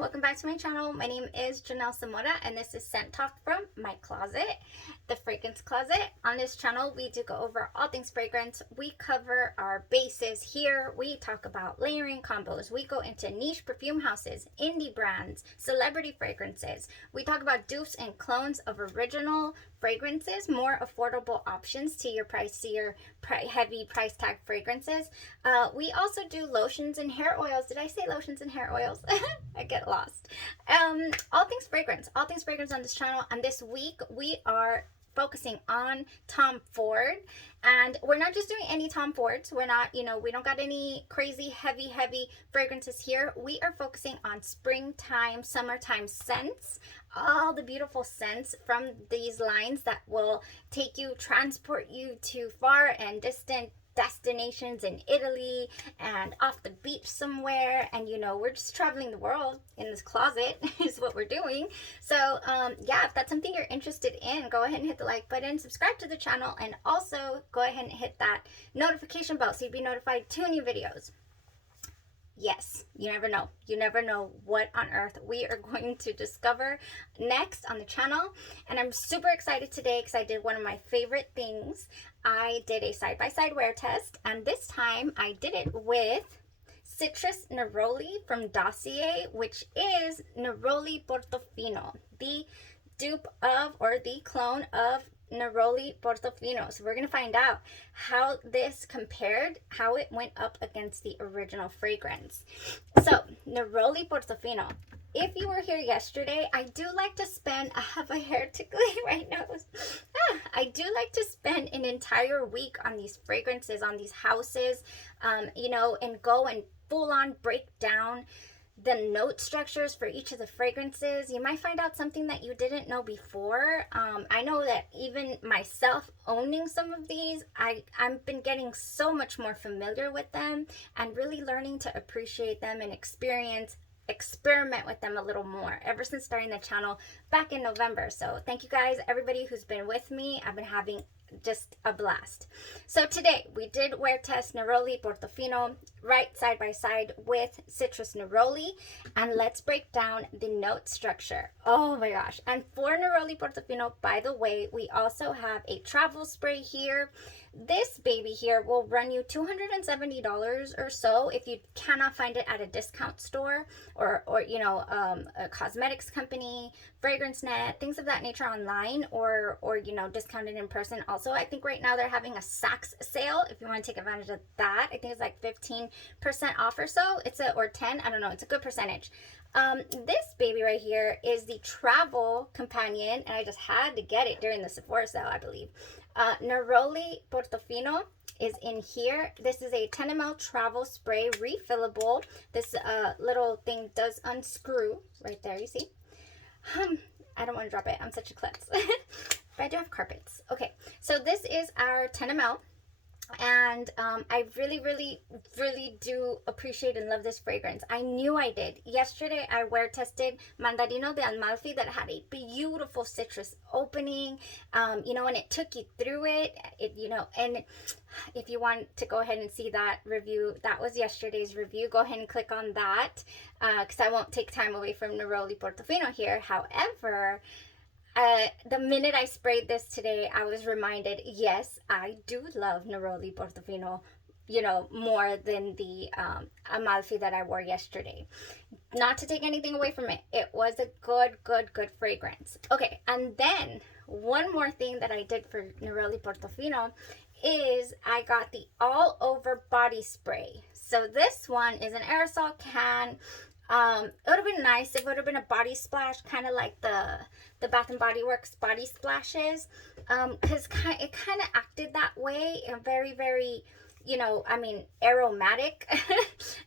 welcome back to my channel. My name is Janelle Zamora and this is Scent Talk from my closet, the fragrance closet. On this channel we do go over all things fragrance. We cover our bases here. We talk about layering combos. We go into niche perfume houses, indie brands, celebrity fragrances. We talk about dupes and clones of original fragrances, more affordable options to your pricier, heavy price tag fragrances. We also do lotions and hair oils. Did I say lotions and hair oils? I get lost. All things fragrance on this channel. And this week we are focusing on Tom Ford, and we're not just doing any Tom Fords. We're not, we don't got any crazy heavy fragrances here. We are focusing on springtime, summertime scents, all the beautiful scents from these lines that will transport you to far and distant destinations in Italy and off the beach somewhere. And we're just traveling the world in this closet is what we're doing. So yeah, if that's something you're interested in, go ahead and hit the like button, subscribe to the channel, and also go ahead and hit that notification bell so you'll be notified to new videos. Yes, you never know. You never know what on earth we are going to discover next on the channel. And I'm super excited today because I did one of my favorite things. I did a side-by-side wear test, and this time I did it with Citrus Neroli from Dossier, which is Neroli Portofino, the dupe of, or the clone of, Neroli Portofino. So we're going to find out how this compared, how it went up against the original fragrance. So Neroli Portofino, if you were here yesterday, I do like to spend, I have a hair tickling right now. I do like to spend an entire week on these fragrances, on these houses, and go and full on break down the note structures for each of the fragrances. You might find out something that you didn't know before. I know that even myself owning some of these, I've been getting so much more familiar with them and really learning to appreciate them and experiment with them a little more ever since starting the channel back in November. So thank you guys, everybody who's been with me. I've been having just a blast. So today we did wear test Neroli Portofino right side by side with Citrus Neroli, and let's break down the note structure. Oh my gosh. And for Neroli Portofino, by the way, we also have a travel spray here. This baby here will run you $270 or so if you cannot find it at a discount store or a cosmetics company, fragrance net, things of that nature online, or discounted in person. Also, I think right now they're having a Saks sale if you want to take advantage of that. I think it's like 15% off or so. Or 10, I don't know, it's a good percentage. This baby right here is the travel companion, and I just had to get it during the Sephora sale, I believe. Neroli Portofino is in here. This is a 10 ml travel spray, refillable. This little thing does unscrew right there, you see. I don't want to drop it. I'm such a klutz. But I do have carpets. Okay, so this is our 10 ml. And I really do appreciate and love this fragrance. I knew I did. Yesterday I wear tested Mandarino di Amalfi that had a beautiful citrus opening, and it took you through it, and if you want to go ahead and see that review, that was yesterday's review. Go ahead and click on that because I won't take time away from Neroli Portofino here. However, the minute I sprayed this today, I was reminded, yes, I do love Neroli Portofino, more than the Amalfi that I wore yesterday. Not to take anything away from it. It was a good fragrance. Okay, and then one more thing that I did for Neroli Portofino is I got the all over body spray. So this one is an aerosol can. It would have been nice if it would have been a body splash, kind of like the Bath and Body Works body splashes, because it kind of acted that way, and very aromatic.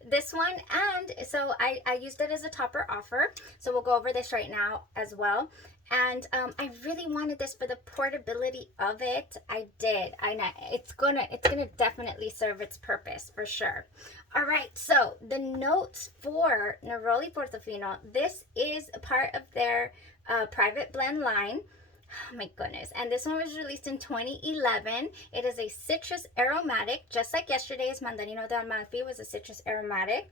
This one, and so I used it as a topper offer, so we'll go over this right now as well. And I really wanted this for the portability of it. I did. It's gonna definitely serve its purpose for sure. All right, so the notes for Neroli Portofino. This is a part of their private blend line. Oh my goodness. And this one was released in 2011. It is a citrus aromatic, just like yesterday's Mandarino di Amalfi was a citrus aromatic.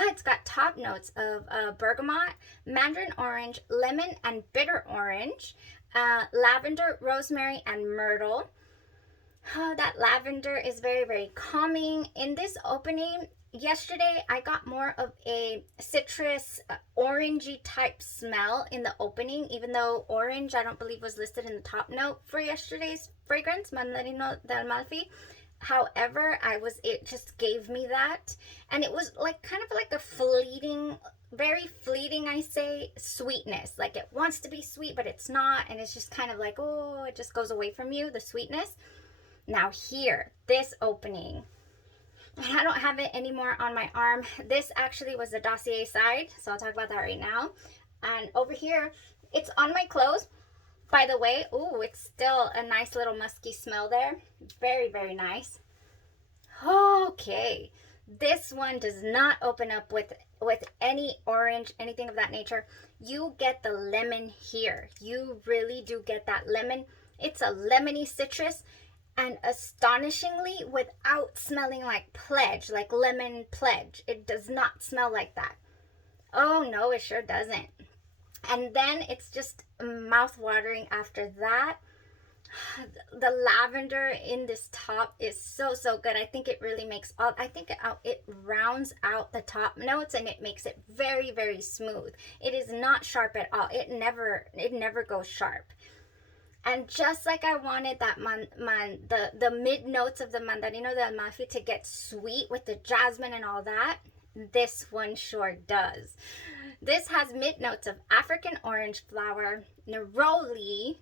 It's got top notes of bergamot, mandarin orange, lemon, and bitter orange, lavender, rosemary, and myrtle. That lavender is very, very calming. In this opening, yesterday I got more of a citrus orangey type smell in the opening, even though orange I don't believe was listed in the top note for yesterday's fragrance, Mandarino di Amalfi. However, it just gave me that, and it was like kind of like a fleeting, very fleeting, I say, sweetness. Like it wants to be sweet, but it's not, and it's just kind of like, oh, it just goes away from you, the sweetness. Now here, this opening, and I don't have it anymore on my arm. This actually was the Dossier side, so I'll talk about that right now. And over here, it's on my clothes. By the way, ooh, it's still a nice little musky smell there. Very, very nice. Okay, this one does not open up with any orange, anything of that nature. You get the lemon here. You really do get that lemon. It's a lemony citrus, and astonishingly, without smelling like pledge, like lemon pledge. It does not smell like that. Oh no, it sure doesn't. And then it's just mouth-watering after that. The lavender in this top is so, so good. I think it really makes all, I think it rounds out the top notes, and it makes it very, very smooth. It is not sharp at all. It never goes sharp. And just like I wanted that the mid notes of the Mandarino di Amalfi to get sweet with the jasmine and all that, this one sure does. This has mid notes of African orange flower, neroli.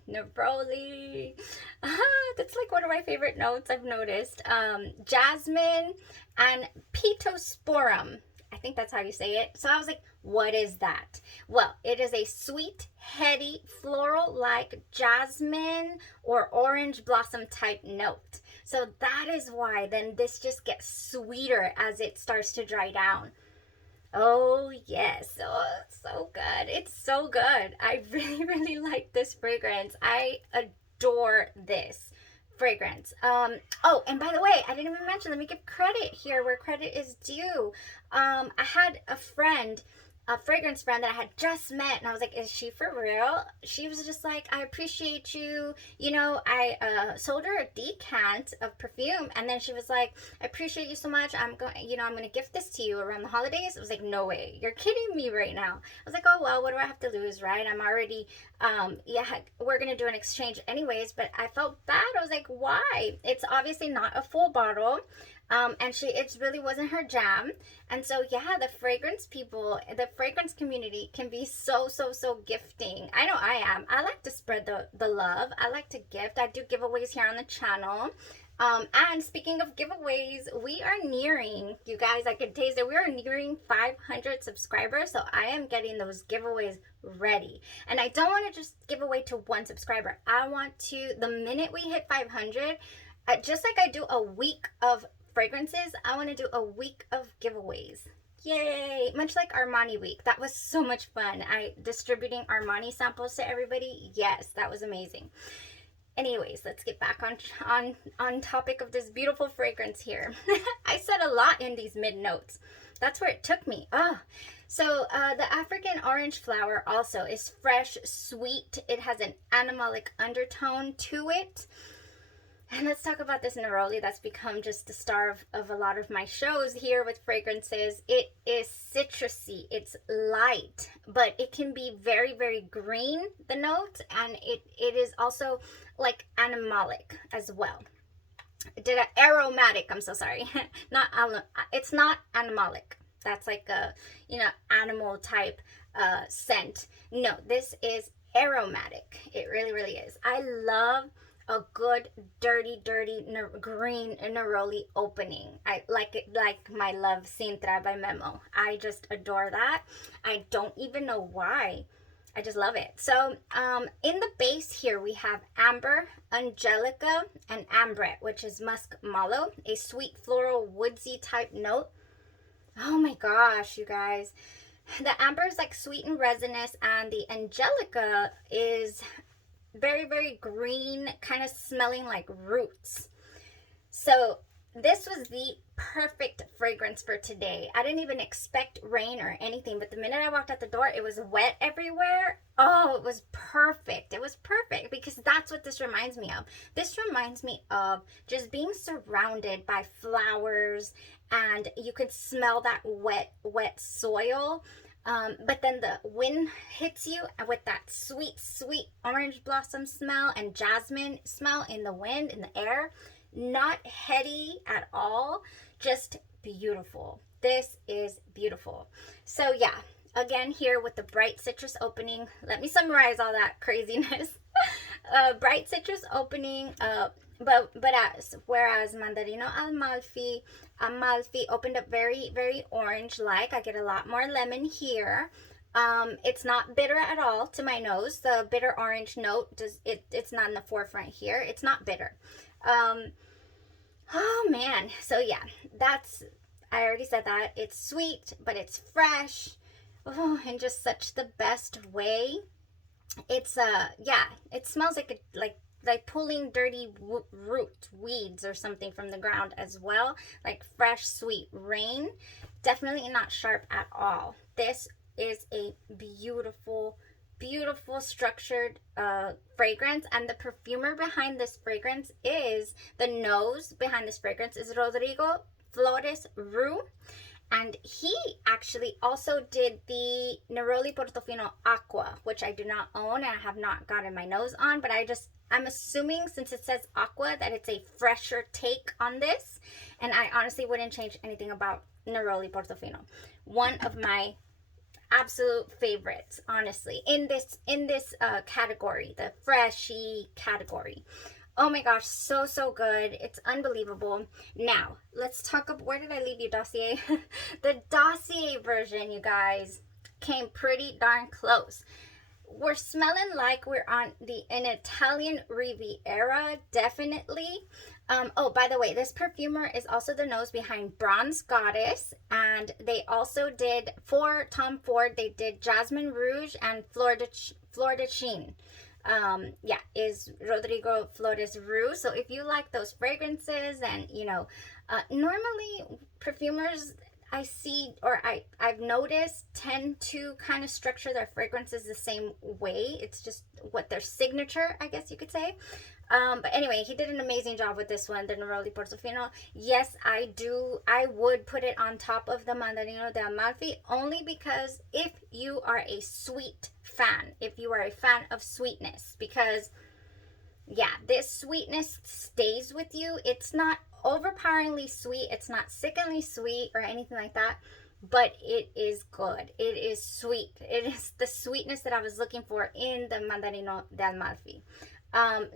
That's like one of my favorite notes I've noticed. Jasmine and pittosporum. I think that's how you say it. So I was like, what is that? Well, it is a sweet, heady, floral-like jasmine or orange blossom type note. So that is why then this just gets sweeter as it starts to dry down. Oh yes, oh, it's so good. It's so good. I really, really like this fragrance. I adore this fragrance. Oh, and by the way, I didn't even mention, let me give credit here where credit is due. I had a fragrance friend that I had just met, and I was like, is she for real? She was just like, I appreciate you. You know, I sold her a decant of perfume, and then she was like, I appreciate you so much. I'm going to gift this to you around the holidays. I was like, no way. You're kidding me right now. I was like, oh, well, what do I have to lose, right? I'm already, yeah, we're going to do an exchange anyways, but I felt bad. I was like, why? It's obviously not a full bottle. And it really wasn't her jam. And so, yeah, the fragrance community can be so, so, so gifting. I know I am. I like to spread the love. I like to gift. I do giveaways here on the channel. And speaking of giveaways, we are nearing, you guys, I can taste it. We are nearing 500 subscribers. So I am getting those giveaways ready. And I don't want to just give away to one subscriber. I want to, the minute we hit 500, just like I do a week of fragrances, I want to do a week of giveaways. Yay! Much like Armani week. That was so much fun. Distributing Armani samples to everybody. Yes, that was amazing. Anyways, let's get back on topic of this beautiful fragrance here. I said a lot in these mid notes. That's where it took me. So the African orange flower also is fresh, sweet. It has an animalic undertone to it. And let's talk about this neroli that's become just the star of a lot of my shows here with fragrances. It is citrusy, it's light, but it can be very, very green, the note, and it is also like animalic as well. Aromatic, I'm so sorry. It's not animalic. That's like a, animal type scent. No, this is aromatic. It really, really is. I love a good dirty green neroli opening. I like it, like my love Sintra by Memo. I just adore that. I don't even know why. I just love it. So in the base here we have amber, Angelica, and ambret, which is musk mallow, a sweet floral woodsy type note. Oh my gosh, you guys. The amber is like sweet and resinous, and the Angelica is very, very green, kind of smelling like roots. So this was the perfect fragrance for today. I didn't even expect rain or anything, but the minute I walked out the door, it was wet everywhere. Oh, it was perfect. It was perfect because that's what this reminds me of. This reminds me of just being surrounded by flowers, and you could smell that wet soil. But then the wind hits you with that sweet, sweet orange blossom smell and jasmine smell in the wind, in the air. Not heady at all, just beautiful. This is beautiful. So yeah, again here with the bright citrus opening. Let me summarize all that craziness. Bright citrus opening, whereas Mandarino Amalfi opened up very, very orange-like. I get a lot more lemon here. It's not bitter at all to my nose. The bitter orange note it's not in the forefront here. It's not bitter. Oh man, so yeah, I already said that. It's sweet, but it's fresh. Oh, in just such the best way. It's yeah, it smells like pulling dirty weeds or something from the ground as well, like fresh sweet rain. Definitely not sharp at all. This is a beautiful structured fragrance, and the perfumer behind this fragrance is the nose behind this fragrance is Rodrigo Flores Rue, and he actually also did the Neroli Portofino Aqua, which I do not own and I have not gotten my nose on, but I'm assuming since it says Aqua that it's a fresher take on this, and I honestly wouldn't change anything about Neroli Portofino. One of my absolute favorites, honestly, in this category, the freshy category. Oh my gosh, so good. It's unbelievable. Now let's talk about, where did I leave you, Dossier? The Dossier version, you guys, came pretty darn close. We're smelling like we're on an Italian Riviera, definitely. Oh, by the way, this perfumer is also the nose behind Bronze Goddess, and they also did, for Tom Ford, they did Jasmine Rouge and Fleur de Chine. Yeah, is Rodrigo Flores Rue. So if you like those fragrances, and normally perfumers I see, or I've noticed, tend to kind of structure their fragrances the same way. It's just what their signature, I guess you could say. But anyway, he did an amazing job with this one, the Neroli Portofino. Yes, I would put it on top of the Mandarino di Amalfi, only because if you are a sweet fan, if you are a fan of sweetness, because yeah, this sweetness stays with you. It's not overpoweringly sweet. It's not sickeningly sweet or anything like that, but it is good. It is sweet. It is the sweetness that I was looking for in the Mandarino di Amalfi.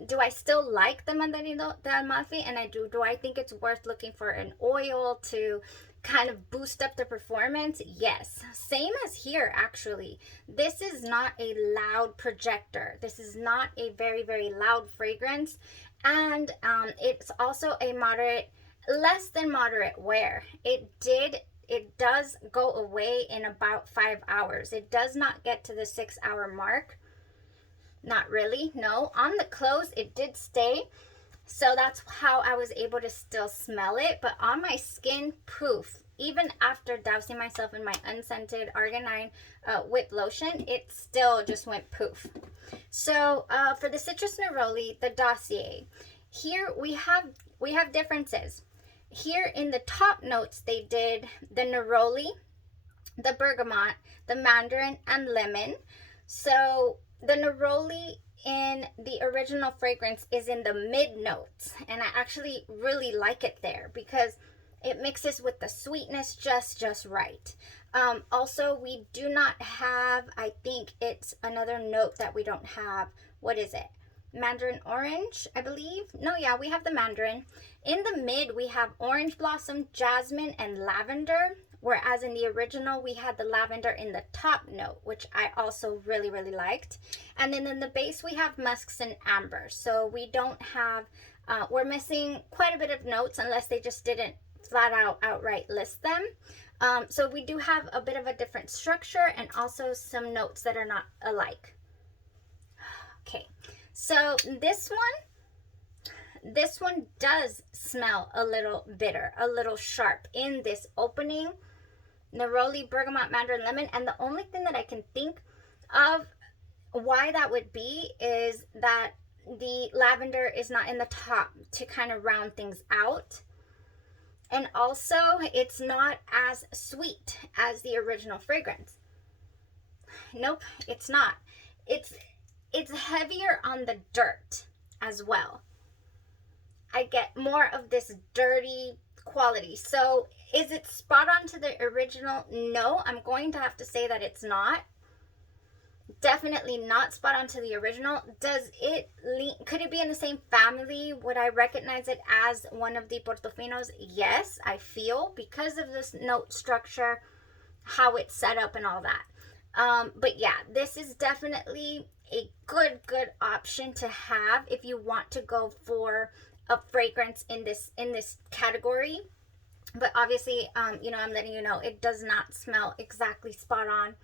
Do I still like the Mandarino di Amalfi? And I do. Do I think it's worth looking for an oil to kind of boost up the performance? Yes. Same as here, actually. This is not a loud projector. This is not a very, very loud fragrance. And it's also a less than moderate wear. It does go away in about 5 hours. It does not get to the 6-hour mark. Not really, no. On the clothes, it did stay. So that's how I was able to still smell it. But on my skin, poof. Even after dousing myself in my unscented Arginine whip lotion, it still just went poof. So for the Citrus Neroli, the Dossier, here we have differences. Here in the top notes, they did the Neroli, the Bergamot, the Mandarin, and Lemon. So the Neroli in the original fragrance is in the mid notes, and I actually really like it there because it mixes with the sweetness just right. Also, we do not have, I think it's another note that we don't have. What is it? Mandarin orange, I believe. No, yeah, we have the Mandarin. In the mid, we have orange blossom, jasmine, and lavender. Whereas in the original, we had the lavender in the top note, which I also really liked. And then in the base, we have musks and amber. So we don't have, we're missing quite a bit of notes unless they just didn't flat outright list them. So we do have a bit of a different structure and also some notes that are not alike. Okay, So this one does smell a little bitter, a little sharp in this opening. Neroli, bergamot, mandarin, lemon. And the only thing that I can think of why that would be is that the lavender is not in the top to kind of round things out. And also, it's not as sweet as the original fragrance. Nope, it's not. It's heavier on the dirt as well. I get more of this dirty quality. So is it spot on to the original? No, I'm going to have to say that it's not. Definitely not spot on to the original. Could it be in the same family? Would I recognize it as one of the Portofinos? Yes, I feel, because of this note structure, how it's set up and all that. But yeah, this is definitely a good option to have if you want to go for a fragrance in this category. But obviously, you know, I'm letting you know it does not smell exactly spot on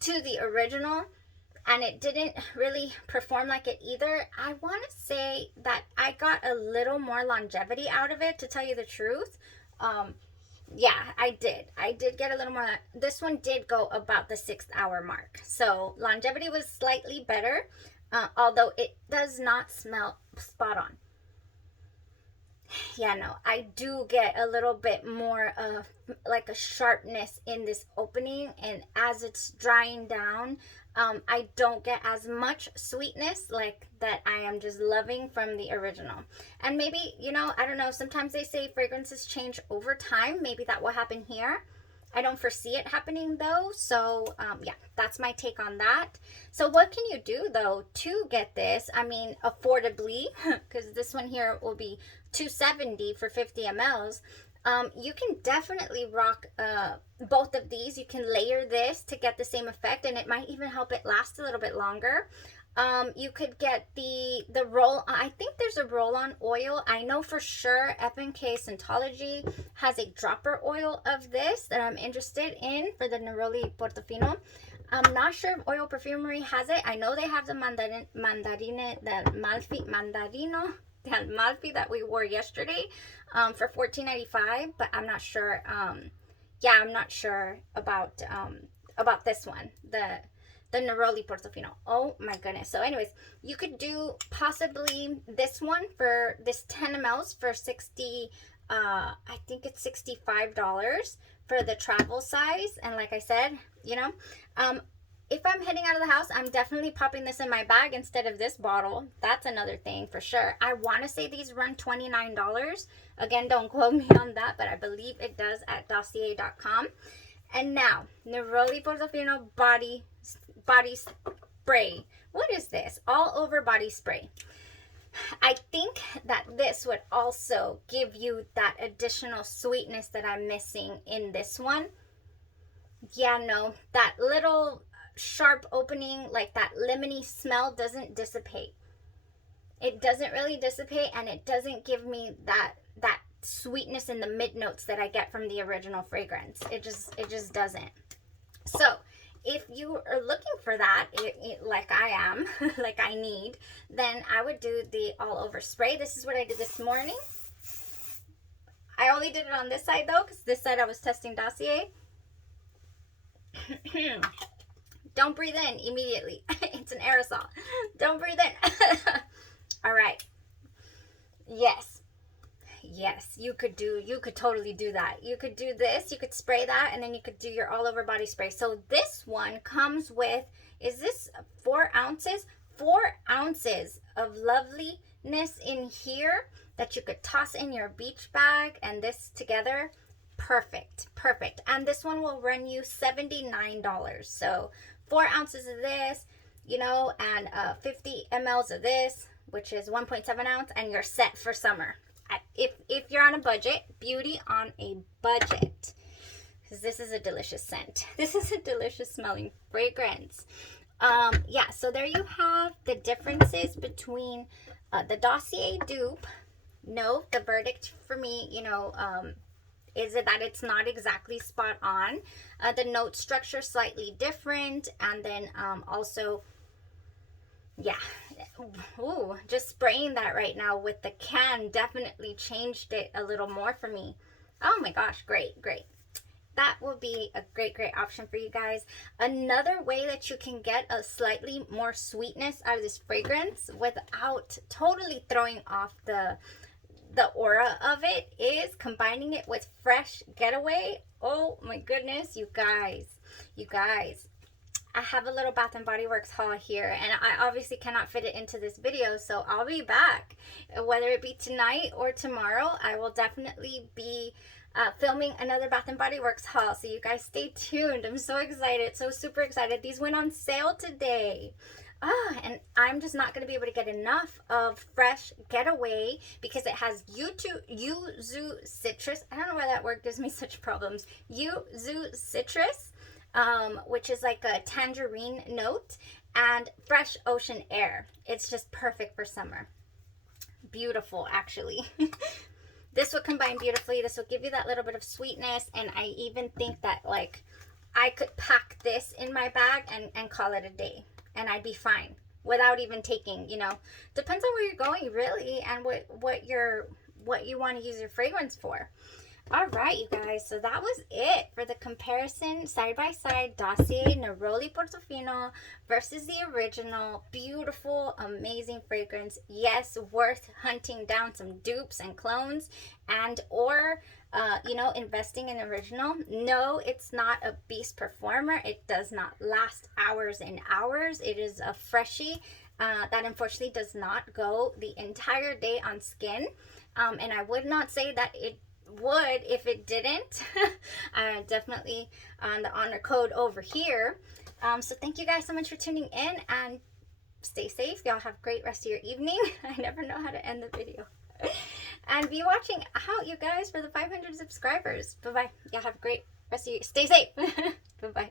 to the original, and it didn't really perform like it either. I want to say that I got a little more longevity out of it, to tell you the truth. Yeah, I did get a little more. This one did go about the 6-hour mark, so longevity was slightly better, although it does not smell spot on. Yeah, no, I do get a little bit more of like a sharpness in this opening, and as it's drying down, I don't get as much sweetness like that I am just loving from the original. And maybe, you know, I don't know, sometimes they say fragrances change over time. Maybe that will happen here. I don't foresee it happening though. So yeah, that's my take on that. So what can you do though to get this? I mean, affordably, because this one here will be $270 for 50 mls. You can definitely rock both of these. You can layer this to get the same effect, and it might even help it last a little bit longer. You could get the roll. I think there's a roll-on oil. I know for sure F&K Scentology has a dropper oil of this that I'm interested in for the Neroli Portofino. I'm not sure if Oil Perfumery has it. I know they have the Mandarino di Amalfi that we wore yesterday for $14.95, but I'm not sure. Yeah, I'm not sure about this one, the Neroli Portofino. Oh my goodness. So anyways, you could do possibly this one for this 10 mls for 60, I think it's $65 for the travel size. And like I said, you know, if I'm heading out of the house, I'm definitely popping this in my bag instead of this bottle. That's another thing for sure. I want to say these run $29. Again, don't quote me on that, but I believe it does at Dossier.com. And now, Neroli Portofino body spray. What is this? All over body spray. I think that this would also give you that additional sweetness that I'm missing in this one. Yeah, no, that little sharp opening, like that lemony smell, doesn't dissipate. It doesn't really dissipate, and it doesn't give me that sweetness in the mid notes that I get from the original fragrance. It just doesn't. So if you are looking for that, like I am, like I need, then I would do the all over spray. This is what I did this morning. I only did it on this side though, because this side I was testing Dossier. Don't breathe in immediately. It's an aerosol. Don't breathe in. All right. Yes, you could totally do that. You could do this, you could spray that, and then you could do your all over body spray. So this one comes with, is this 4 ounces? 4 ounces of loveliness in here that you could toss in your beach bag, and this together, perfect. And this one will run you $79. So 4 ounces of this, you know, and 50 mls of this, which is 1.7 ounce, and you're set for summer. If you're on a budget, beauty on a budget, because this is a delicious scent. This is a delicious smelling fragrance. Yeah, so there you have the differences between the Dossier dupe. No, the verdict for me, you know, is it that it's not exactly spot on. The note structure slightly different, and then also Yeah. Ooh, just spraying that right now with the can definitely changed it a little more for me. Oh my gosh, great, great. That will be a great, great option for you guys. Another way that you can get a slightly more sweetness out of this fragrance without totally throwing off the aura of it is combining it with Fresh Getaway. Oh my goodness, you guys. You guys. I have a little Bath and Body Works haul here, and I obviously cannot fit it into this video, so I'll be back. Whether it be tonight or tomorrow, I will definitely be filming another Bath and Body Works haul, so you guys stay tuned. I'm so excited, so super excited. These went on sale today. And I'm just not going to be able to get enough of Fresh Getaway because it has yuzu citrus. I don't know why that word gives me such problems. Yuzu citrus, which is like a tangerine note, and fresh ocean air. It's just perfect for summer. Beautiful, actually. This will combine beautifully. This will give you that little bit of sweetness, and I even think that like I could pack this in my bag and call it a day, and I'd be fine without even taking, you know, depends on where you're going really, and what you want to use your fragrance for. All right, you guys, so that was it for the comparison side-by-side Dossier Neroli Portofino versus the original. Beautiful, amazing fragrance. Yes, worth hunting down some dupes and clones and or you know, investing in original. No, it's not a beast performer. It does not last hours and hours. It is a freshie that unfortunately does not go the entire day on skin. And I would not say that it would if it didn't. Definitely on the honor code over here. So thank you guys so much for tuning in, and stay safe. Y'all have a great rest of your evening. I never know how to end the video. And be watching out, you guys, for the 500 subscribers. Bye bye. Y'all have a great rest of your, stay safe. Bye bye.